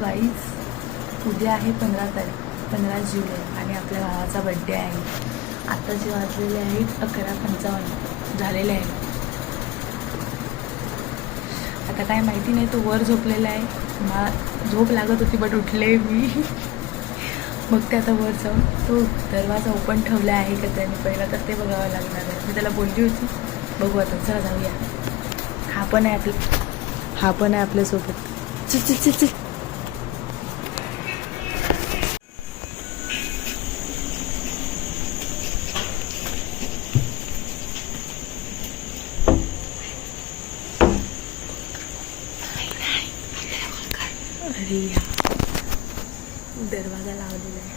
Guys उद्या आहे 15 जुलै आणि आपल्या भावाचा बड्डे आहे. आत्ताचे वाजलेले आहेत 11:55 झालेले आहे. आता काय माहिती नाही, तो वर झोपलेला आहे. मला झोप लागत होती बट उठले मी. मग ते आता वर जाऊन तो दरवाजा ओपन ठेवला आहे का त्याने पहिला तर ते बघावं लागणार आहे. मी त्याला बोलली होती बघू आता, चला जाऊया. हा पण आहे आपल्यासोबत. चल चल चल चल. अरे दरवाजा लावलेला आहे.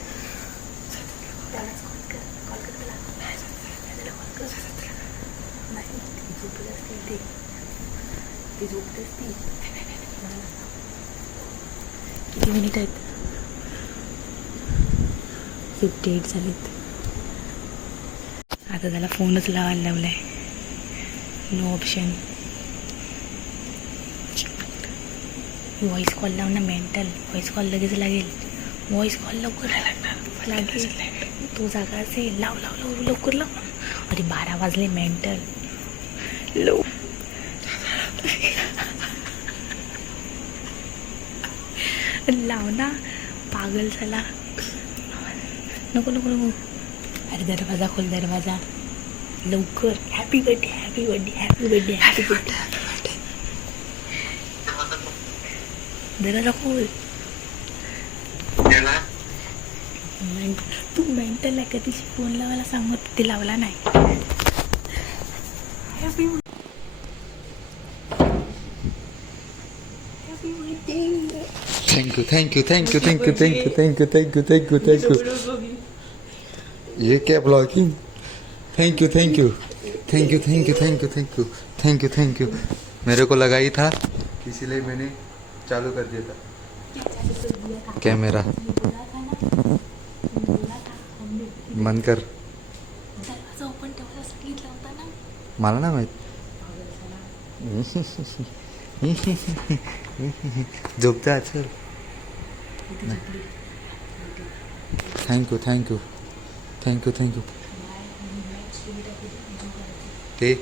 त्यालाच कॉल कर त्याला. नाही ती झोपली असते, ती झोपली असती. किती मिनिट आहेत? 58 झालीत. आता त्याला फोनच लावायला लावला आहे. No option. व्हॉइस कॉल लाव ना मेंटल. व्हॉइस कॉल लगेच लागेल. व्हॉइस कॉल लवकर लागेल. तू जागा असेल. लाव लवकर लाव. अरे 12 वाजले मेंटल. लाव ना, पागल झाला. नको. अरे दरवाजा खोल, दरवाजा लवकर. Happy birthday. दरवाजा खोल. तू मेंटल आहे. कधीशी फोन लावायला सांगत ते लावला नाही. Happy thank you. ये क्या ब्लॉगिंग. Thank you. मेरे को लगा ही था, इसीलिए मैंने चालू कर दिया था कैमरा. मन कर. दरवाजा ओपन ठेवायला सांगितलं होता ना. मला ना माहित. झोपता चल. थँक्यू. ते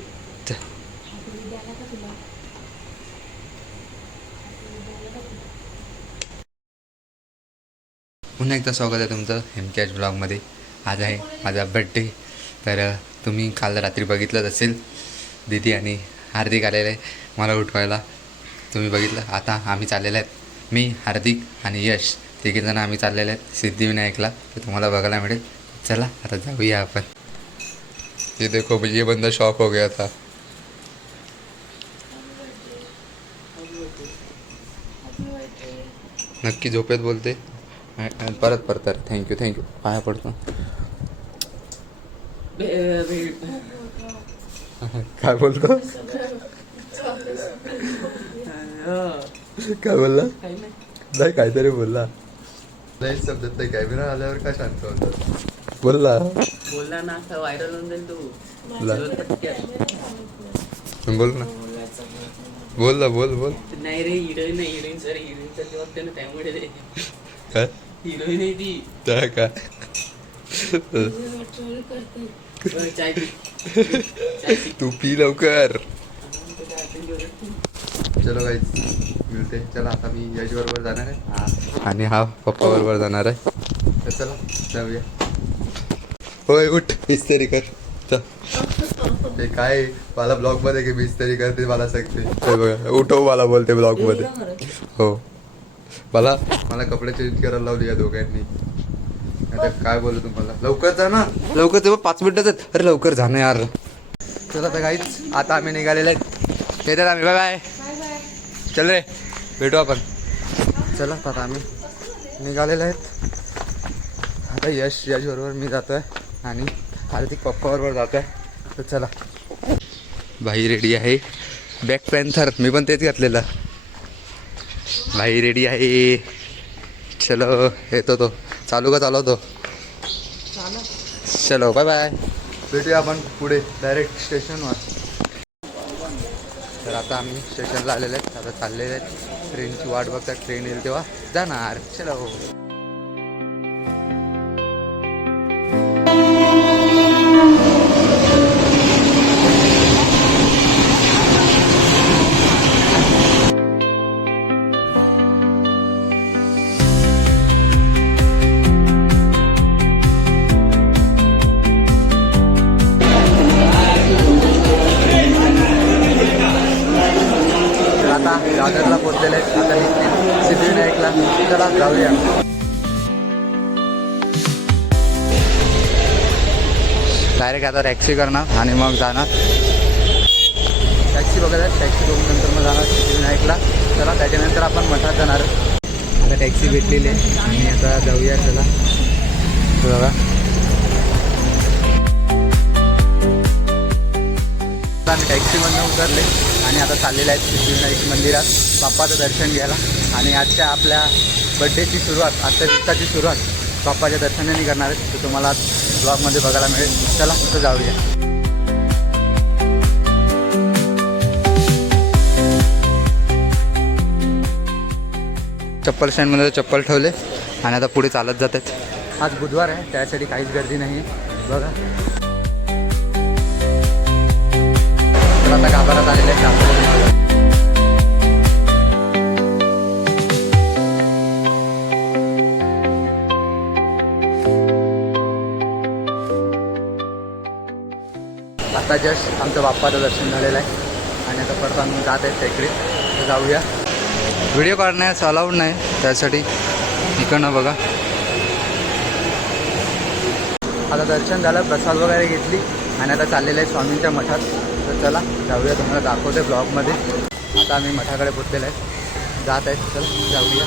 पुन्हा एकदा स्वागत आहे तुमचं हेमकॅच ब्लॉगमध्ये. आज आहे माझा बड्डे. तर तुम्ही काल रात्री बघितलंच असेल, दीदी आणि हार्दिक आलेलं आहे मला उठवायला. तुम्ही बघितलं. आता आम्ही चाललेले आहेत, मी, हार्दिक आणि यश, तिघेजण आम्ही चाललेले आहेत सिद्धिविनायकला. तर तुम्हाला बघायला मिळेल. चला आता जाऊया आपण. ये देखो, ये बंदा शॉक हो गया था. नक्की झोपेत बोलते. परत थँक्यू पाया पडतो. काय बोलतो. काय बोलला नाही, काहीतरी बोलला नाही. शब्दात नाही. कॅमेरा आल्यावर का शांत होता. बोलला ना, असं व्हायरल होऊन जाईल. तू बोल ना. बोल. नाही रे, हिरोईन साठी बघते ना, त्यामुळे रे. काय हिरोईन आहे ती. काय चाय पी. तू पी लवकर. चलो गाईज मिळते. चला आता मी यश बरोबर जाणार आहे आणि हा पप्पा बरोबर जाणार आहे. तर चला जाऊया. होय उठ, इस्त्री कर. ते काय मला ब्लॉग मध्ये की मी इस्त्री करते मला सांगते. ते बघा, उठव मला बोलते ब्लॉग मध्ये. हो, मला कपडे चेंज करायला लावले या दोघांनी. आता काय बोलू तुम्हाला. लवकर जा ना, लवकर ते 5 मिनिटच आहेत. अरे लवकर जा ना यार. चला तर काहीच आता आम्ही निघालेले आहेत. येतात आम्ही. बाय. चल रे, भेटू आपण. चला आता आम्ही निघालेले आहेत. आता यश बरोबर मी जातो आहे आणि हार्दिक पप्पा बरोबर जातो आहे. तर चला. भाई रेडी आहे. बॅक पॅन्थर मी पण तेच घातलेलं. भाई रेडी आहे. चलो येतो तो. चालवतो. चलो बाय. भेटूया आपण पुढे डायरेक्ट स्टेशनवर. तर आता आम्ही स्टेशनला आलेले आहेत. आता चाललेले आहेत, ट्रेनची वाट बघतात. ट्रेन येईल तेव्हा जाणार. चलो. आता दादरला पोहोचलेले आहेत. आता निघतील सिद्धिविनायकला. चला जाऊया. डायरेक्ट आता टॅक्सी करणार आणि मग जाणार. टॅक्सी बघायला, टॅक्सी बघून नंतर मग जाणार सिद्धिविनायकला. चला त्याच्यानंतर आपण मठात जाणार. आता टॅक्सी भेटलेली आहे आणि आता जाऊया. चला बघा. आम्ही टॅक्सीमधून उतरले आणि आता चाललेले आहेत सिद्धिविनायक मंदिरात बाप्पाचं दर्शन घ्यायला. आणि आजच्या आपल्या बड्डेची सुरुवात, आजच्या दिवसाची सुरुवात बाप्पाच्या दर्शनाने करणार आहेत. ते तुम्हाला ब्लॉगमध्ये बघायला मिळेल. चला तिथं जाऊया. चप्पल स्टँडमध्ये चप्पल ठेवले आणि आता पुढे चालत जात आहेत. आज बुधवार आहे, त्यासाठी काहीच गर्दी नाही आहे. बघा आता गाभारात आलेले आहेत. आता जस्ट आमचं बाप्पाचं दर्शन झालेलं आहे आणि आता परत आम्ही जात आहेत इकडे. तर जाऊया. व्हिडिओ काढण्यास अलाउड नाही, त्यासाठी इकडनं बघा. आता दर्शन झालं, प्रसाद वगैरे घेतली आणि आता चाललेलं आहे स्वामींच्या मठात. तर चला जाऊया, तुम्हाला दाखवते ब्लॉगमध्ये. आता आम्ही मठाकडे पोचलेलो आहे, जात आहेत. चल जाऊया.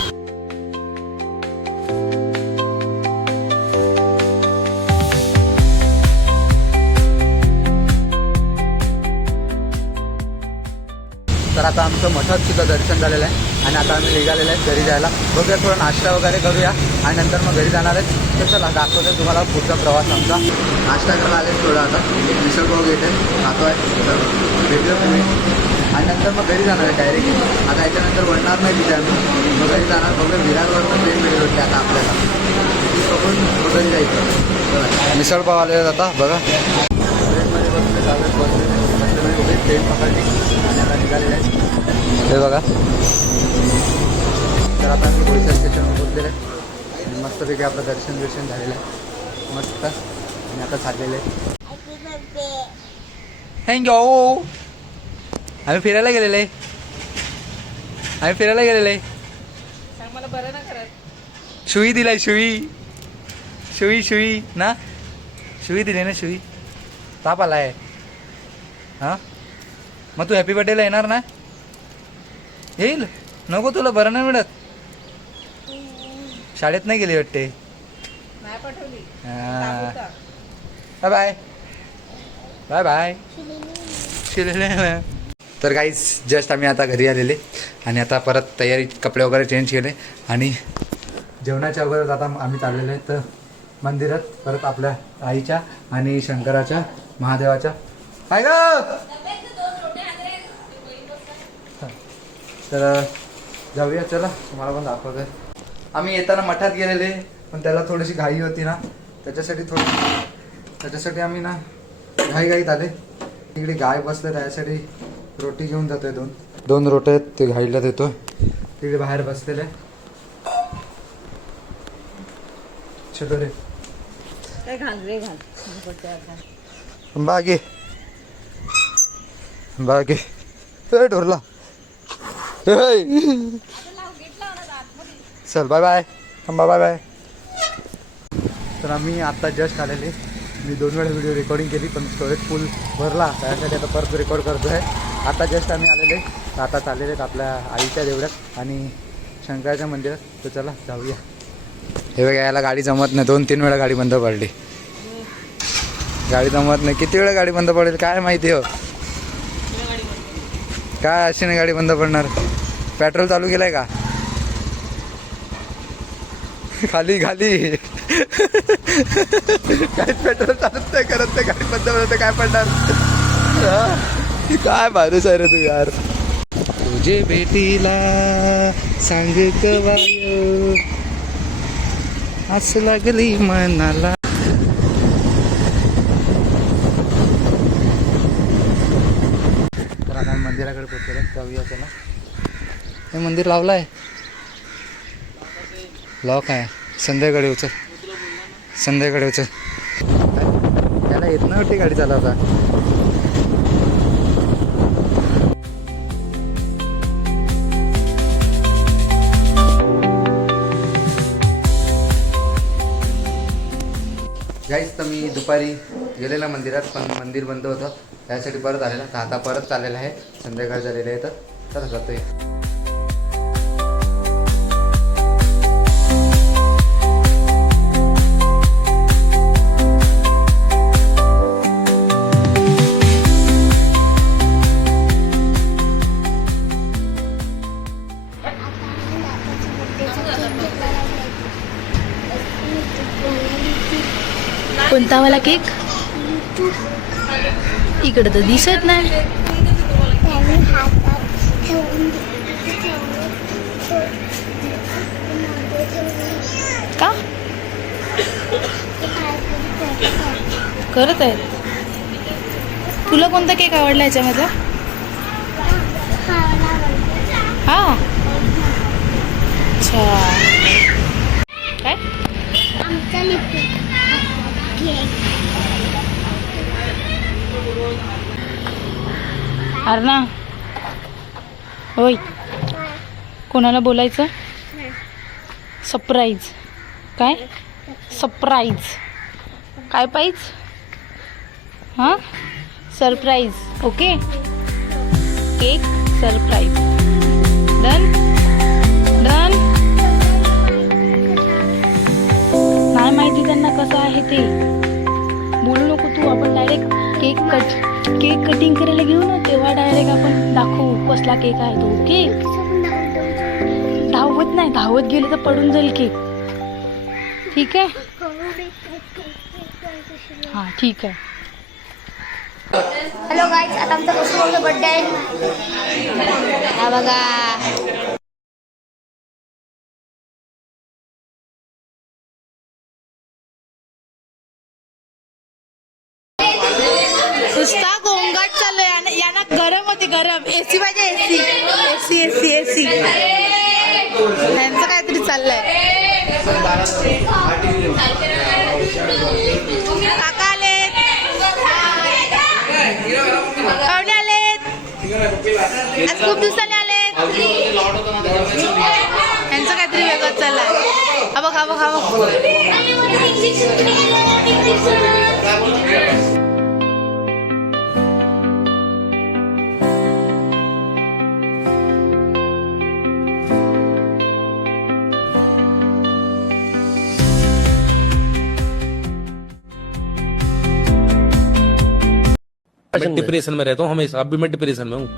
तर आता आमचं मठात सुद्धा दर्शन झालेलं आहे आणि आता आम्ही निघालेलं आहे घरी जायला. बघूया, थोडा नाश्ता वगैरे करूया आणि नंतर मग घरी जाणार आहे. तर चला दाखवतो तुम्हाला पुढचा प्रवास आमचा. नाश्ता करायला आले थोडं. आता एक मिसळ पाव घेते, खातो आहे. तर भेटूया तुम्ही आणि नंतर मग घरी जाणार आहे डायरेक्ट. आता याच्यानंतर वळणार नाही तिथे आम्ही, मग घरी जाणार. बघूया विरारवरनं ट्रेन मिळेल होते आता आपल्याला. बघून घरी जायचं. मिसळ पाव आलेलं आता बघा. ट्रेनमध्ये बसले, जावेत बसले, ट्रेन पकडली आणि आता निघालेले आहे. हे बघा. तर आता आम्ही बोईसर स्टेशनवर पोहोचलेलं आहे आणि मस्तपैकी आपलं दर्शन झालेलं आहे मस्त. आणि आता चाललेलं आहे. थँक्यू. आम्ही फिरायला गेलेले आहे. मला बरं ना करत. शिवी दिलाय, शिवी ना. शिवी दिली ना, शिवी. ताप आला आहे. हां मग तू हॅपी बर्थडेला येणार ना? येईल. नको तुला बरं नाही मिळत. शाळेत नाही गेली वाटते. नाही पाठवली. Bye bye bye bye. तर काहीच जस्ट आम्ही आता घरी आलेले आणि आता परत तयारी, कपडे वगैरे चेंज केले आणि जेवणाच्या अगोदर आता आम्ही चाललेले आहेत तर मंदिरात, परत आपल्या आईच्या आणि शंकराच्या, महादेवाच्या. काय ग? तर जाऊया. चला तुम्हाला पण दाखवतोय. आम्ही येताना मठात गेलेले पण त्याला थोडीशी घाई होती ना, त्याच्यासाठी आम्ही ना घाईत आले. तिकडे गाय बसले, त्यासाठी रोटी घेऊन जातोय. दोन रोटे आहेत, ते घाईला देतो. तिकडे बाहेर बसलेले. छोटो रे बागे ढोरला. चल बाय बाय. Bye bye. तर आम्ही आता जस्ट आलेले. मी 2 वेळा व्हिडिओ रेकॉर्डिंग केली पण स्टोरेज फुल भरला, त्यासाठी आता परत रेकॉर्ड करतो आहे. आता जस्ट आम्ही आलेले. आता चाललेले आहेत आपल्या आईच्या देवळात आणि शंकराच्या मंदिरात. तर चला जाऊया. हे बघा, याला गाडी जमत नाही. 2-3 वेळा गाडी बंद पडली. गाडी जमत नाही. किती वेळा गाडी बंद पडेल काय माहिती हो. काय अशी नाही गाडी बंद पडणार. पेट्रोल चालू केलंय का? खाली काहीच पेट्रोल चालत नाही, करत नाही, गाडी बंद पडत काय पडणार. काय माणूस आहे रे तू यार. तुझे भेटीला सांग कवाय असं लागली मनाला. तर आता मंदिराकडे पोहोचलो. जाऊया चला. हे मंदिर लावलं आहे. लॉक आहे. संध्याकाळी उचल. संध्याकाळी उचल. त्याला येत नव्हती गाडी चालवता. गाईस तर मी दुपारी गेलेला मंदिरात, पण मंदिर बंद होतं, त्यासाठी परत आलेला. तर आता परत चाललेला आहे. संध्याकाळ झालेली आहे. तर जातोय. कोणता वाला केक? इकडे तर दिसत नाही. का करत आहेत? तुला कोणता केक आवडला याच्यामधला? हा अच्छा. काय अर्ना, होय कोणाला बोलायचं? सरप्राईज. काय सरप्राईज? काय पाहिजे? हां surprise. Okay cake surprise. Done done. नाही माहिती त्यांना कसं आहे ते. बोलू नको तू. आपण डायरेक्ट केक कटिंग करायला घेऊ ना, तेव्हा डायरेक्ट आपण दाखवू कसला केक आहे तो. ओके धावत नाही. धावत गेले तर पडून जाईल केक. ठीक आहे. हां ठीक आहे. हॅलो गाईज, आता आमचा कुसुमचा बर्थडे आहे. हा बघा. नुसता गोंगाट चालू आहे. यांना गरम होती. गरम एसी पाहिजे. AC AC AC AC. यांचं काहीतरी चाललंय. काका आलेत. पाहुणे आलेत. आज खूप दिवसांनी आलेत. यांचं काहीतरी वेगळं चाललंय. हा बघ हा बघ हा बघ. मैं डिप्रेशन में रहता हूँ हमेशा. अब भी मैं डिप्रेशन में हूँ.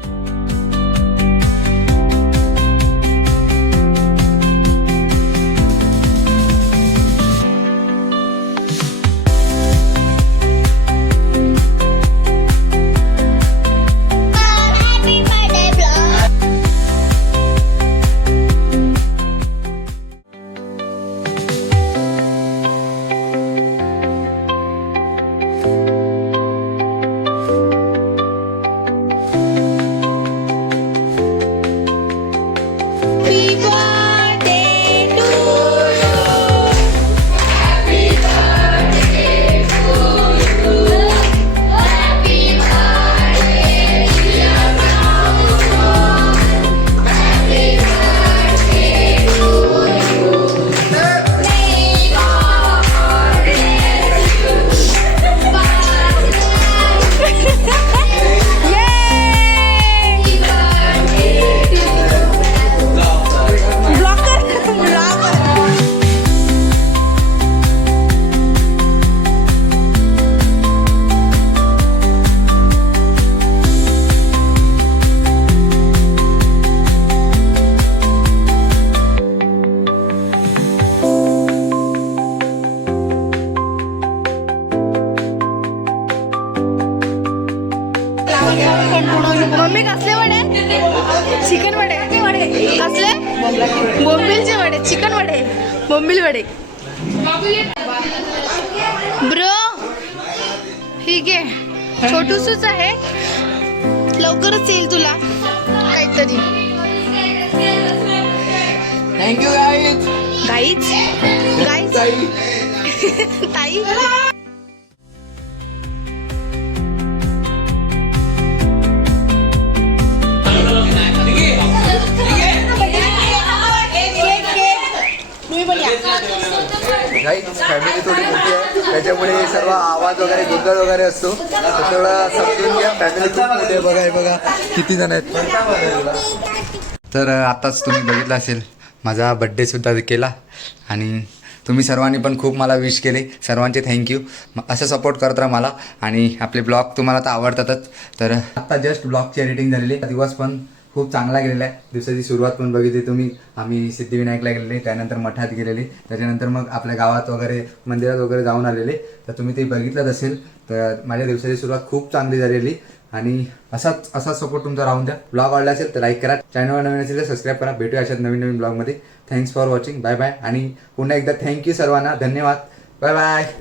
चिकन वडे कसले बोंबिलचे वडे चिकन वडे बोंबिल वडे ब्रो ठीक आहे छोटूसच आहे लवकरच येईल तुला काहीतरी थँक्यू गाईज. गाईच गाईच ताई फॅमिली थोडी मोठी आहे त्याच्यामुळे सर्व आवाज वगैरे गोंधळ वगैरे असतो तेवढा समजून घ्या. फॅमिली खूप मोठी आहे. बघा हे बघा किती जण आहेत. तर आताच तुम्ही बघितलं असेल माझा बड्डेसुद्धा केला आणि तुम्ही सर्वांनी पण खूप मला विश केले. सर्वांचे थँक्यू. असं सपोर्ट करत राहा मला आणि आपले ब्लॉग तुम्हाला तर आवडतातच. तर आत्ता जस्ट ब्लॉगची एडिटिंग झालेली. दिवस पण खूप चांगला गेलेला आहे. दिवसाची सुरुवात पण बघितली तुम्ही. आम्ही सिद्धिविनायकला गेलेले त्यानंतर मठात गेलेले त्याच्यानंतर मग आपल्या गावात वगैरे मंदिरात वगैरे जाऊन आलेले. तर तुम्ही ते बघितलंच असेल. तर माझ्या दिवसाची सुरुवात खूप चांगली झालेली आणि असाच सपोर्ट तुमचा राहून द्या. ब्लॉग आवडला असेल तर लाईक करा. चॅनलवर नवीन असेल तर सबस्क्राईब करा. भेटूया अशाच नवीन ब्लॉगमध्ये. Thanks for watching. Bye bye आणि पुन्हा एकदा थँक्यू सर्वांना. धन्यवाद. Bye bye.